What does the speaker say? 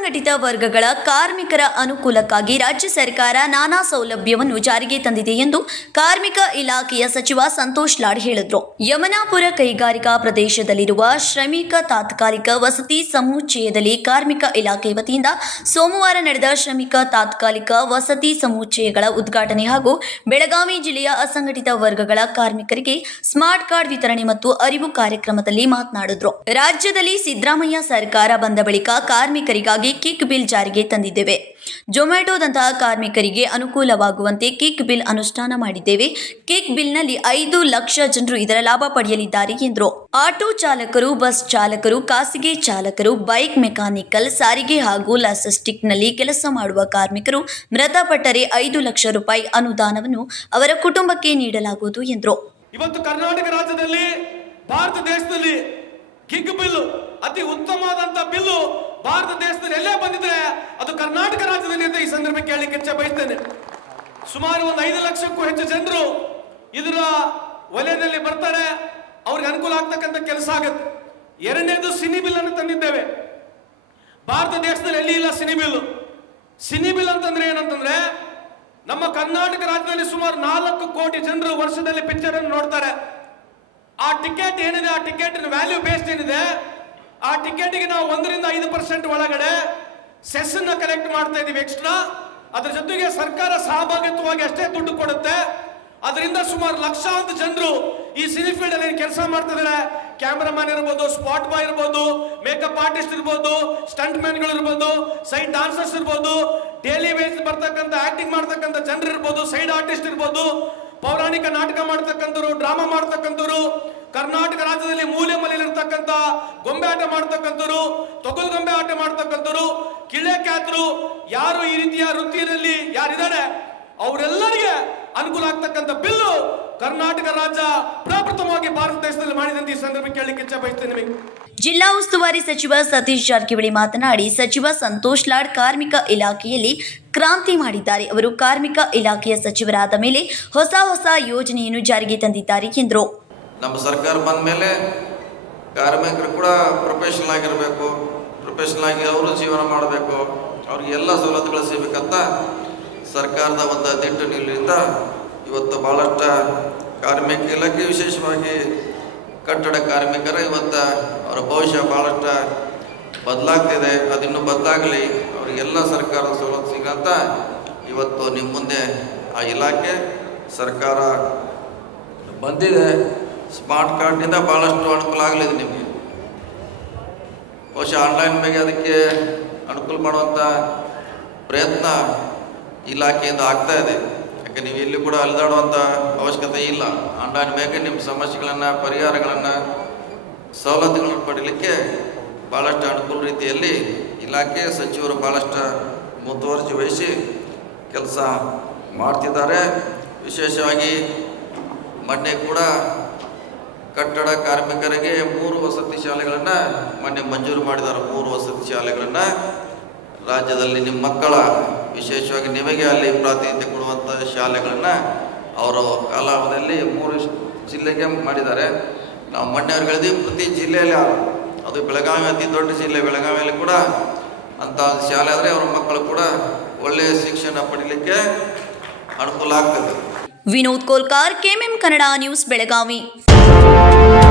ಅಸಂಘಟಿತ ವರ್ಗಗಳ ಕಾರ್ಮಿಕರ ಅನುಕೂಲಕ್ಕಾಗಿ ರಾಜ್ಯ ಸರ್ಕಾರ ನಾನಾ ಸೌಲಭ್ಯವನ್ನು ಜಾರಿಗೆ ತಂದಿದೆ ಎಂದು ಕಾರ್ಮಿಕ ಇಲಾಖೆಯ ಸಚಿವ ಸಂತೋಷ್ ಲಾಡ್ ಹೇಳಿದರು. ಯಮನಾಪುರ ಕೈಗಾರಿಕಾ ಪ್ರದೇಶದಲ್ಲಿರುವ ಶ್ರಮಿಕ ತಾತ್ಕಾಲಿಕ ವಸತಿ ಸಮುಚ್ಚಯದಲ್ಲಿ ಕಾರ್ಮಿಕ ಇಲಾಖೆ ವತಿಯಿಂದ ಸೋಮವಾರ ನಡೆದ ಶ್ರಮಿಕ ತಾತ್ಕಾಲಿಕ ವಸತಿ ಸಮುಚ್ಚಯಗಳ ಉದ್ಘಾಟನೆ ಹಾಗೂ ಬೆಳಗಾವಿ ಜಿಲ್ಲೆಯ ಅಸಂಘಟಿತ ವರ್ಗಗಳ ಕಾರ್ಮಿಕರಿಗೆ ಸ್ಮಾರ್ಟ್ ಕಾರ್ಡ್ ವಿತರಣೆ ಮತ್ತು ಅರಿವು ಕಾರ್ಯಕ್ರಮದಲ್ಲಿ ಮಾತನಾಡಿದ್ರು. ರಾಜ್ಯದಲ್ಲಿ ಸಿದ್ದರಾಮಯ್ಯ ಸರ್ಕಾರ ಬಂದ ಬಳಿಕ ಕಾರ್ಮಿಕರಿಗಾಗಿ ಕಿಕ್ ಬಿಲ್ ಜಾರಿಗೆ ತಂದಿದ್ದೇವೆ. ಜೊಮ್ಯಾಟೊದಂತಹ ಕಾರ್ಮಿಕರಿಗೆ ಅನುಕೂಲವಾಗುವಂತೆ ಕಿಕ್ ಬಿಲ್ ಅನುಷ್ಠಾನ ಮಾಡಿದ್ದೇವೆ. ಕಿಕ್ ಬಿಲ್ನಲ್ಲಿ ಐದು ಲಕ್ಷ ಜನರು ಇದರ ಲಾಭ ಪಡೆಯಲಿದ್ದಾರೆ ಎಂದರು. ಆಟೋ ಚಾಲಕರು, ಬಸ್ ಚಾಲಕರು, ಖಾಸಗಿ ಚಾಲಕರು, ಬೈಕ್ ಮೆಕ್ಯಾನಿಕಲ್, ಸಾರಿಗೆ ಹಾಗೂ ಲಾಜಿಸ್ಟಿಕ್ನಲ್ಲಿ ಕೆಲಸ ಮಾಡುವ ಕಾರ್ಮಿಕರು ಮೃತಪಟ್ಟರೆ ಐದು ಲಕ್ಷ ರೂಪಾಯಿ ಅನುದಾನವನ್ನು ಅವರ ಕುಟುಂಬಕ್ಕೆ ನೀಡಲಾಗುವುದು ಎಂದರು. ಇವತ್ತು ಕರ್ನಾಟಕ ರಾಜ್ಯದಲ್ಲಿ ಭಾರತ ದೇಶದಲ್ಲಿ ಕಿಗ್ ಬಿಲ್ ಅತಿ ಉತ್ತಮವಾದಂತಹ ಬಿಲ್ಲು ಭಾರತ ಎಲ್ಲೇ ಬಂದಿದ್ರೆ ಅದು ಕರ್ನಾಟಕ ರಾಜ್ಯದಲ್ಲಿ ಅಂತ ಈ ಸಂದರ್ಭಕ್ಕೆ ಹೇಳಲಿಕ್ಕೆ ಇಚ್ಛೆ ಬಯಸ್ತೇನೆ. ಸುಮಾರು ಒಂದು ಐದು ಲಕ್ಷಕ್ಕೂ ಹೆಚ್ಚು ಜನರು ಇದರ ವಲಯದಲ್ಲಿ ಬರ್ತಾರೆ. ಅವ್ರಿಗೆ ಅನುಕೂಲ ಆಗ್ತಕ್ಕಂಥ ಕೆಲಸ ಆಗುತ್ತೆ. ಎರಡನೇದು ಸಿನಿ ಬಿಲ್ ಅನ್ನು ತಂದಿದ್ದೇವೆ. ಭಾರತ ದೇಶದಲ್ಲಿ ಎಲ್ಲಿ ಇಲ್ಲ ಸಿನಿ ಬಿಲ್? ಸಿನಿ ಬಿಲ್ ಅಂತಂದ್ರೆ ಏನಂತಂದ್ರೆ ನಮ್ಮ ಕರ್ನಾಟಕ ರಾಜ್ಯದಲ್ಲಿ ಸುಮಾರು ನಾಲ್ಕು ಕೋಟಿ ಜನರು ವರ್ಷದಲ್ಲಿ ಪಿಕ್ಚರ್ ಅನ್ನು ನೋಡ್ತಾರೆ. ಆ ಟಿಕೆಟ್ ಏನಿದೆ? ಆ ಟಿಕೆಟ್ ವ್ಯಾಲ್ಯೂ ಬೇಸ್ಡ್ ಏನಿದೆ? ಆ ಟಿಕೆಟ್ಗೆ ನಾವು ಒಂದರಿಂದ ಐದು ಪರ್ಸೆಂಟ್ ಒಳಗಡೆ ಸೆಸ್ ಕಲೆಕ್ಟ್ ಮಾಡ್ತಾ ಇದೀವಿ ಎಕ್ಸ್ಟ್ರಾ ಅದ್ರ ಜೊತೆಗೆ ಸರ್ಕಾರ ಸಹಭಾಗಿತ್ವವಾಗಿ ಅಷ್ಟೇ ದುಡ್ಡು ಕೊಡುತ್ತೆ. ಅದರಿಂದ ಸುಮಾರು ಲಕ್ಷಾಂತರ ಜನರು ಈ ಸಿನಿ ಫೀಲ್ಡ್ ಅಲ್ಲಿ ಕೆಲಸ ಮಾಡ್ತಿದ್ದಾರೆ ಕ್ಯಾಮ್ರಾಮನ್ ಇರ್ಬೋದು ಸ್ಪಾಟ್ ಬಾಯ್ ಇರ್ಬೋದು ಮೇಕಪ್ ಆರ್ಟಿಸ್ಟ್ ಇರ್ಬೋದು ಸ್ಟಂಟ್ ಮ್ಯಾನ್ಗಳು ಇರ್ಬೋದು ಸೈಡ್ ಡಾನ್ಸರ್ಸ್ ಇರ್ಬೋದು ಡೈಲಿ ವೇಜ್ ಬರ್ತಕ್ಕಂಥ ಆಕ್ಟಿಂಗ್ ಮಾಡ್ತಕ್ಕಂಥ ಜನರು ಇರ್ಬೋದು ಸೈಡ್ ಆರ್ಟಿಸ್ಟ್ ಇರ್ಬೋದು, ಪೌರಾಣಿಕ ನಾಟಕ ಮಾಡ್ತಕ್ಕಂಥವ್ರು ಡ್ರಾಮಾ ಮಾಡ್ತಕ್ಕಂಥವ್ರು, ಕರ್ನಾಟಕ ರಾಜ್ಯದಲ್ಲಿ ಮೂಲೆ ಮಲೆಯಲ್ಲಿರ್ತಕ್ಕಂಥ ಗೊಂಬೆ ಆಟ ಮಾಡ್ತಕ್ಕಂಥವ್ರು ತೊಗಲ್ ಗೊಂಬೆ ಆಟ ಮಾಡ್ತಕ್ಕಂಥವ್ರು ಕಿಳೆ ಖ್ಯಾತರು ಯಾರು ಈ ರೀತಿಯ ವೃತ್ತಿಯಲ್ಲಿ ಯಾರಿದ್ದಾರೆ? ಅವರೆಲ್ಲರಿಗೆ ಅನುಕೂಲ ಆಗ್ತಕ್ಕಂಥ ಬಿಲ್ಲು ಕರ್ನಾಟಕ ರಾಜ್ಯ ಪ್ರಪ್ರಥಮವಾಗಿ ಭಾರತ ದೇಶದಲ್ಲಿ ಮಾಡಿದಂತ ಈ ಸಂದರ್ಭ ಕೇಳಲಿಕ್ಕೆ ಇಚ್ಛೆ ಬಯಸ್ತೇನೆ ನಿಮಗೆ. ಜಿಲ್ಲಾ ಉಸ್ತುವಾರಿ ಸಚಿವ ಸತೀಶ್ ಜಾರಕಿಹೊಳಿ ಮಾತನಾಡಿ ಸಚಿವ ಸಂತೋಷ್ ಲಾಡ್ ಕಾರ್ಮಿಕ ಇಲಾಖೆಯಲ್ಲಿ ಕ್ರಾಂತಿ ಮಾಡಿದ್ದಾರೆ. ಅವರು ಕಾರ್ಮಿಕ ಇಲಾಖೆಯ ಸಚಿವರಾದ ಮೇಲೆ ಹೊಸ ಹೊಸ ಯೋಜನೆಯನ್ನು ಜಾರಿಗೆ ತಂದಿದ್ದಾರೆ ಎಂದರು. ನಮ್ಮ ಸರ್ಕಾರ ಬಂದ ಮೇಲೆ ಕಾರ್ಮಿಕರು ಕೂಡ ಪ್ರೊಫೆಷನಲ್ ಆಗಿರಬೇಕು. ಪ್ರೊಫೆಷನಲ್ ಆಗಿ ಅವರು ಜೀವನ ಮಾಡಬೇಕು, ಅವ್ರಿಗೆ ಎಲ್ಲ ಸವಲತ್ತುಗಳು ಸಿಗಬೇಕಂತ ಸರ್ಕಾರದ ಒಂದು ದಿಟ್ಟು ನಿಲ್ಲಿಂದ ಇವತ್ತು ಭಾಳಷ್ಟು ಕಾರ್ಮಿಕ ಇಲಾಖೆ ವಿಶೇಷವಾಗಿ ಕಟ್ಟಡ ಕಾರ್ಮಿಕರ ಇವತ್ತು ಅವರ ಭವಿಷ್ಯ ಭಾಳಷ್ಟು ಬದಲಾಗ್ತಿದೆ. ಅದಿನ್ನೂ ಬದಲಾಗಲಿ ಅವರಿಗೆಲ್ಲ ಸರ್ಕಾರದ ಸವಲತ್ತು ಸಿಗಂತ ಇವತ್ತು ನಿಮ್ಮ ಮುಂದೆ ಆ ಇಲಾಖೆ ಸರ್ಕಾರ ಬಂದಿದೆ. ಸ್ಮಾರ್ಟ್ ಕಾರ್ಡ್ನಿಂದ ಭಾಳಷ್ಟು ಅನುಕೂಲ ಆಗಲಿದೆ ನಿಮಗೆ. ಬಹುಶಃ ಆನ್ಲೈನ್ ಮೇಲೆ ಅದಕ್ಕೆ ಅನುಕೂಲ ಮಾಡುವಂಥ ಪ್ರಯತ್ನ ಇಲಾಖೆಯಿಂದ ಆಗ್ತಾ ಇದೆ. ಯಾಕೆ ನೀವು ಇಲ್ಲಿ ಕೂಡ ಅಲ್ಲದಾಡುವಂಥ ಅವಶ್ಯಕತೆ ಇಲ್ಲ. ಆನ್ಲೈನ್ ಮೇಲೆ ನಿಮ್ಮ ಸಮಸ್ಯೆಗಳನ್ನು, ಪರಿಹಾರಗಳನ್ನು, ಸವಲತ್ತುಗಳನ್ನು ಪಡೀಲಿಕ್ಕೆ ಭಾಳಷ್ಟು ಅನುಕೂಲ ರೀತಿಯಲ್ಲಿ ಇಲಾಖೆ ಸಚಿವರು ಭಾಳಷ್ಟು ಮುತುವರ್ಜಿ ವಹಿಸಿ ಕೆಲಸ ಮಾಡ್ತಿದ್ದಾರೆ. ವಿಶೇಷವಾಗಿ ಮೊನ್ನೆ ಕೂಡ ಕಟ್ಟಡ ಕಾರ್ಮಿಕರಿಗೆ ಮೂರು ವಸತಿ ಶಾಲೆಗಳನ್ನು ಮೊನ್ನೆ ಮಂಜೂರು ಮಾಡಿದ್ದಾರೆ ಮೂರು ವಸತಿ ಶಾಲೆಗಳನ್ನು ರಾಜ್ಯದಲ್ಲಿ ನಿಮ್ಮ ಮಕ್ಕಳ, ವಿಶೇಷವಾಗಿ ನಿಮಗೆ ಅಲ್ಲಿ ಪ್ರಾತಿನಿಧ್ಯ ಕೊಡುವಂಥ ಶಾಲೆಗಳನ್ನು ಅವರ ಕಾಲಾವಧಿಯಲ್ಲಿ ಮೂರು ಜಿಲ್ಲೆಗೆ ಮಾಡಿದ್ದಾರೆ. ನಾವು ಮೊನ್ನೆ ಅವ್ರಿಗೆ ಹೇಳಿದ್ವಿ, ಪ್ರತಿ ಜಿಲ್ಲೆಯಲ್ಲಿ ಅದು ಬೆಳಗಾವಿ ಅತಿ ದೊಡ್ಡ ಜಿಲ್ಲೆ. ಬೆಳಗಾವಿಯಲ್ಲಿ ಕೂಡ ಅಂಥ ಶಾಲೆ ಆದರೆ ಅವ್ರ ಮಕ್ಕಳು ಕೂಡ ಒಳ್ಳೆಯ ಶಿಕ್ಷಣ ಪಡೀಲಿಕ್ಕೆ ಅನುಕೂಲ ಆಗ್ತದೆ. Vinod Kolkar, K M M Kannada news Belagavi. Thank you.